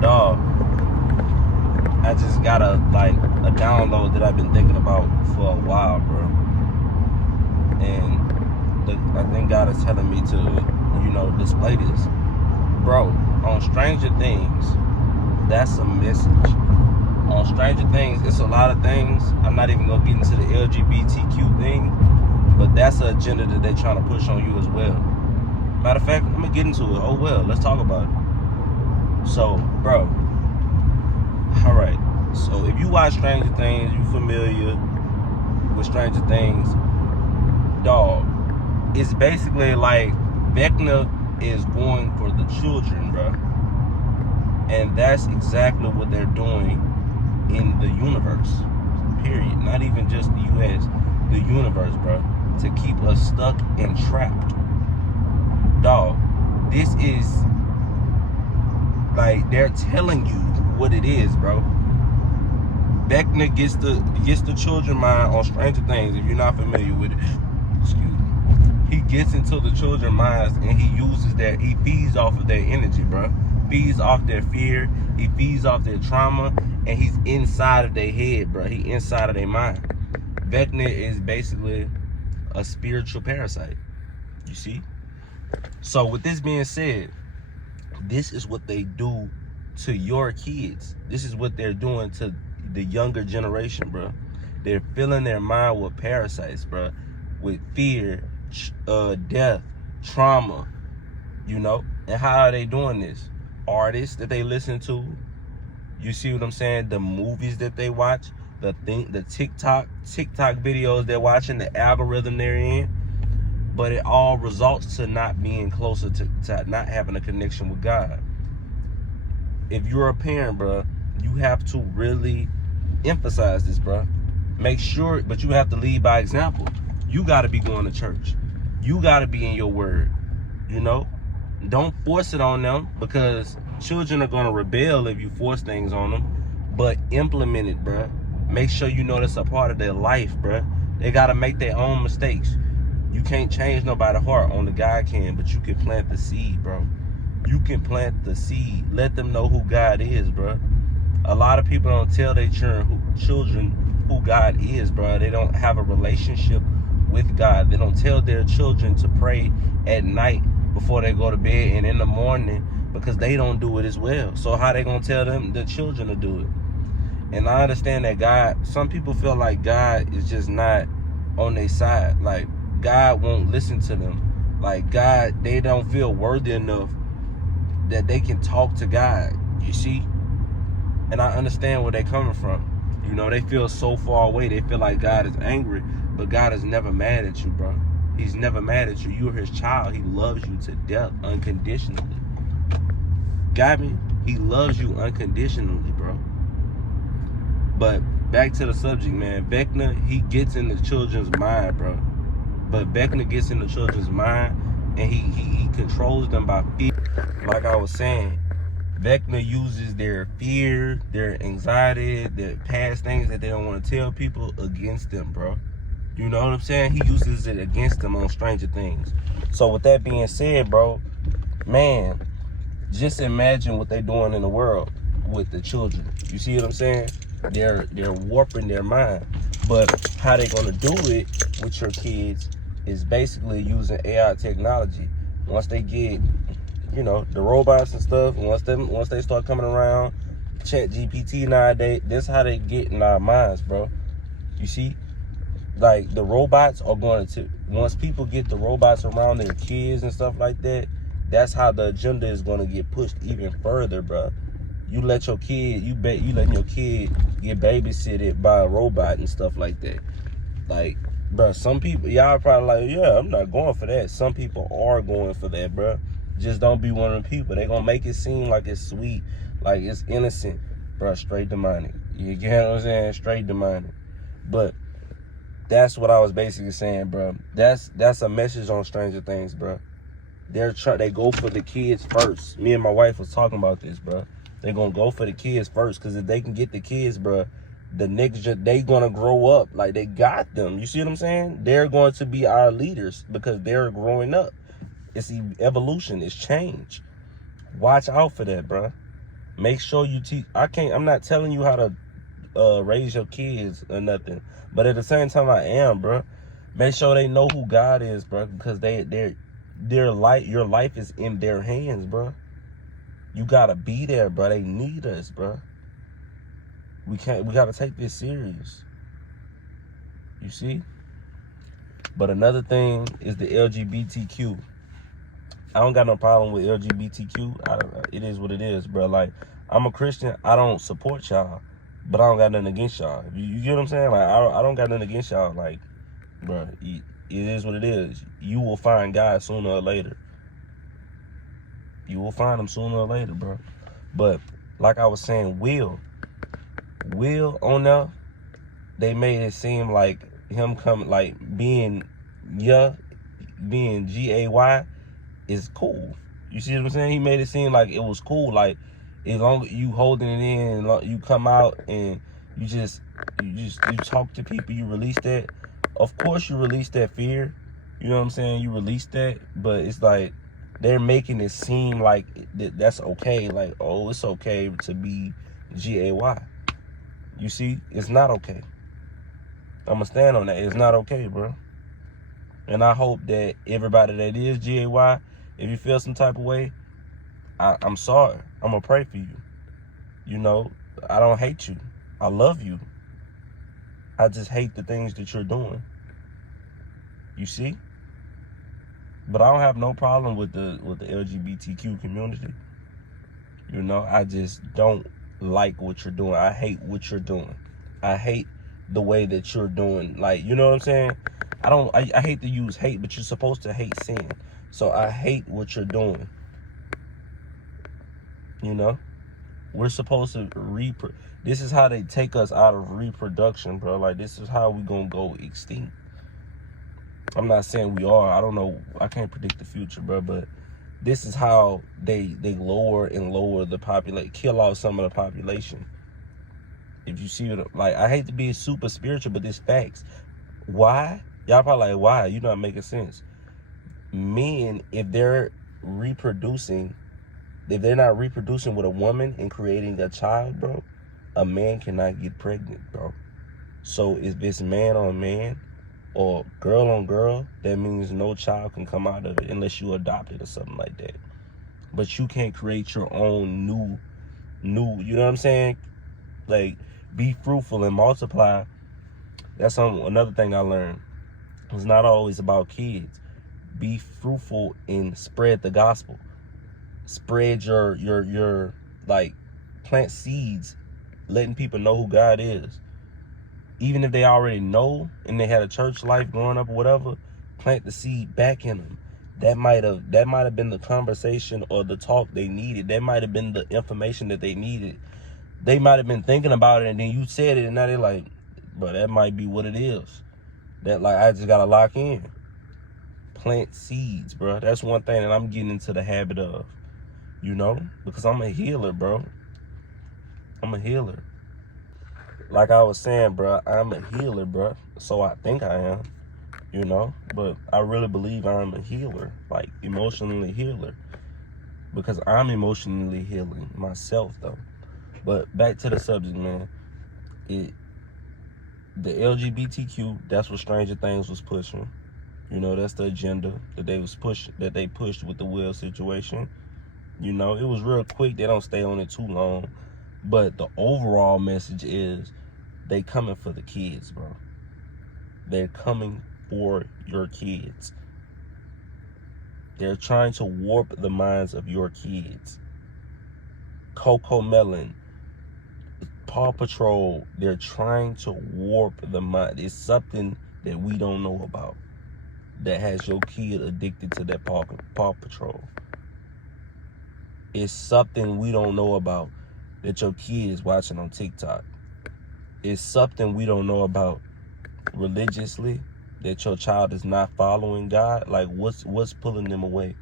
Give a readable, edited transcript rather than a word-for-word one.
dog, I just got a download that I've been thinking about for a while, bro. And I think God is telling me to, display this. Bro, on Stranger Things, that's a message. On Stranger Things, it's a lot of things. I'm not even going to get into the LGBTQ thing, but that's an agenda that they're trying to push on you as well. Matter of fact, I'm going to get into it. Oh, well, let's talk about it. So, bro, all right. So, if you watch Stranger Things, you familiar with Stranger Things, dog, it's basically like Vecna is going for the children, bro. And that's exactly what they're doing in the universe, period. Not even just the U.S., the universe, bro, to keep us stuck and trapped. Dog, this is like they're telling you what it is, bro. Vecna gets the children mind on Stranger Things. If you're not familiar with it, excuse me. He gets into the children's minds and he feeds off of their energy, bro. Feeds off their fear, he feeds off their trauma, and he's inside of their head, bro. He inside of their mind. Vecna is basically a spiritual parasite. You see? So with this being said, this is what they do to your kids. This is what they're doing to the younger generation, bro. They're filling their mind with parasites, bro, with fear, death, trauma, And how are they doing this? Artists that they listen to, you see what I'm saying? The movies that they watch, the TikTok videos they're watching, the algorithm they're in. But it all results to not being closer to not having a connection with God. If you're a parent, bro, you have to really emphasize this, bro. Make sure, but you have to lead by example. You got to be going to church. You got to be in your word, Don't force it on them, because children are going to rebel if you force things on them. But implement it, bro. Make sure that's a part of their life, bro. They got to make their own mistakes. You can't change nobody's heart, only God can, but you can plant the seed, bro. You can plant the seed. Let them know who God is, bro. A lot of people don't tell their children who God is, bro. They don't have a relationship with God. They don't tell their children to pray at night before they go to bed and in the morning, because they don't do it as well. So how they gonna tell the children to do it? And I understand that God, some people feel like God is just not on their side. Like God won't listen to them. Like God, they don't feel worthy enough that they can talk to God, you see? And I understand where they're coming from. They feel so far away. They feel like God is angry, but God is never mad at you, bro. He's never mad at you. You're his child. He loves you to death unconditionally. Got me? He loves you unconditionally, bro. But back to the subject, man. Vecna, he gets in the children's mind, bro. But Vecna gets in the children's mind, and he controls them by fear. Like I was saying, Vecna uses their fear, their anxiety, their past things that they don't want to tell people against them, bro. You know what I'm saying? He uses it against them on Stranger Things. So with that being said, bro, man, just imagine what they're doing in the world with the children. You see what I'm saying? They're warping their mind. But how they gonna do it with your kids is basically using AI technology. Once they get, the robots and stuff, once they start coming around, ChatGPT nowadays, that's how they get in our minds, bro. You see? Like, the robots are going to, once people get the robots around their kids and stuff like that, that's how the agenda is going to get pushed even further, bro. You let your kid, you letting your kid get babysitted by a robot and stuff like that. Like, bro, some people, y'all probably like, yeah, I'm not going for that. Some people are going for that, bro. Just don't be one of them people. They gonna make it seem like it's sweet, like it's innocent, bro. Straight demonic. You get what I'm saying? Straight demonic. But that's what I was basically saying, bro. That's a message on Stranger Things, bro. They go for the kids first. Me and my wife was talking about this, bro. They gonna go for the kids first, because if they can get the kids, bro, the niggas, they gonna grow up like they got them. You see what I'm saying? They're going to be our leaders because they're growing up. It's evolution. It's change. Watch out for that, bro. Make sure you teach. I'm not telling you how to raise your kids or nothing, but at the same time I am, bro. Make sure they know who God is, bro, because your life is in their hands, bro. You gotta be there, bro. They need us, bro. We gotta take this serious. You see? But another thing is the LGBTQ. I don't got no problem with LGBTQ. It is what it is, bro. Like, I'm a Christian. I don't support y'all, but I don't got nothing against y'all. You get what I'm saying? Like, I don't got nothing against y'all. Like, bro, it is what it is. You will find God sooner or later. You will find him sooner or later, bro. But like I was saying, Will on there, they made it seem like him coming, like being GAY is cool. You see what I'm saying? He made it seem like it was cool. Like, as long as you holding it in, you come out and you talk to people, you release that. Of course, you release that fear. You know what I'm saying? You release that, but it's like they're making it seem like that's okay. Like, oh, it's okay to be GAY. You see, it's not okay. I'm gonna stand on that. It's not okay, bro. And I hope that everybody that is GAY, if you feel some type of way, I'm sorry. I'm gonna pray for you. You know, I don't hate you. I love you. I just hate the things that you're doing. You see? But I don't have no problem with the LGBTQ community. You know, I just don't like what you're doing. I hate what you're doing. I hate the way that you're doing. Like, you know what I'm saying? I hate to use hate, but you're supposed to hate sin. So I hate what you're doing. You know? We're supposed to this is how they take us out of reproduction, bro. Like, this is how we gonna go extinct. I'm not saying we are. I don't know. I can't predict the future, bro. But this is how they lower and lower the population, kill off some of the population. If you see what, like, I hate to be super spiritual, but this facts. Why? Y'all probably like, why? You're not making sense. Men, if they're not reproducing with a woman and creating a child, bro, a man cannot get pregnant, bro. So if it's man on man or girl on girl, that means no child can come out of it unless you adopt it or something like that. But you can't create your own new, you know what I'm saying? Like, be fruitful and multiply. That's another thing I learned. It's not always about kids. Be fruitful and spread the gospel. Spread your like, plant seeds, letting people know who God is. Even if they already know and they had a church life growing up or whatever, plant the seed back in them. That might have been the conversation or the talk they needed. That might have been the information that they needed. They might have been thinking about it and then you said it and now they're like, bro, that might be what it is. That, like, I just gotta lock in. Plant seeds, bro. That's one thing that I'm getting into the habit of. You know? Because I'm a healer, bro. I'm a healer. Like I was saying, bro, I'm a healer, bro. So I think I am, you know? But I really believe I'm a healer. Like, emotionally healer. Because I'm emotionally healing myself, though. But back to the subject, man. The LGBTQ, that's what Stranger Things was pushing. You know, that's the agenda that they pushed with the Will situation. You know, it was real quick. They don't stay on it too long. But the overall message is they coming for the kids, bro. They're coming for your kids. They're trying to warp the minds of your kids. Coco Melon, Paw Patrol, they're trying to warp the mind. It's something that we don't know about that has your kid addicted to that Paw Patrol. It's something we don't know about that your kid is watching on TikTok. It's something we don't know about religiously that your child is not following God. Like, what's pulling them away?